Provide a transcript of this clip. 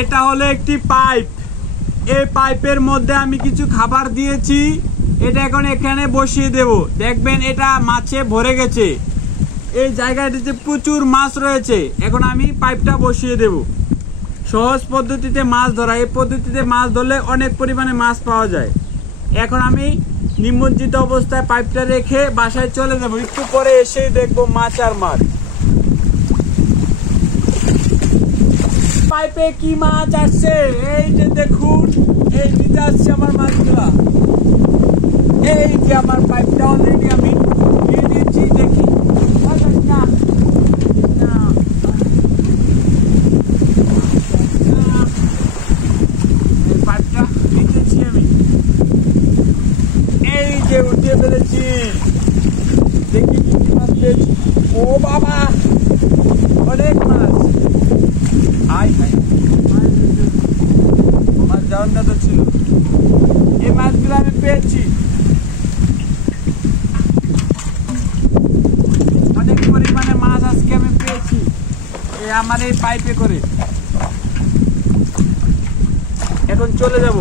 এটা হলো একটি পাইপ। এই পাইপের মধ্যে আমি কিছু খাবার দিয়েছি, এটা এখন এখানে বসিয়ে দেব। দেখবেন এটা মাছে ভরে গেছে। এই জায়গাটিতে প্রচুর মাছ রয়েছে। এখন আমি পাইপটা বসিয়ে দেব। সহজ পদ্ধতিতে মাছ ধরা, এই পদ্ধতিতে মাছ ধরলে অনেক পরিমাণে মাছ পাওয়া যায়। এখন আমি নিমজ্জিত অবস্থায় পাইপটা রেখে বাসায় চলে যাব। একটু পরে এসেই দেখবো মাছ আর মাছ। পাইপে কি মাছ আসছে এই যে দেখুন, এই নিতে আসছে আমার মাছগুলা। এই যে আমার পাইপটা অলরেডি আমি নিয়ে নিয়েছি, দেখি পাইপটা নিতেছি আমি। এই যে উঠিয়ে ফেলেছি, দেখি কি মাছ পেয়েছি। ও বাবা, অনেক মাছ। হাই হাই, আমার জানটা তো ছিল। এই মাছগুলো আমি পেয়েছি, অনেক পরিমাণে মাছ আজকে আমি পেয়েছি আমার এই পাইপে করে। এখন চলে যাব।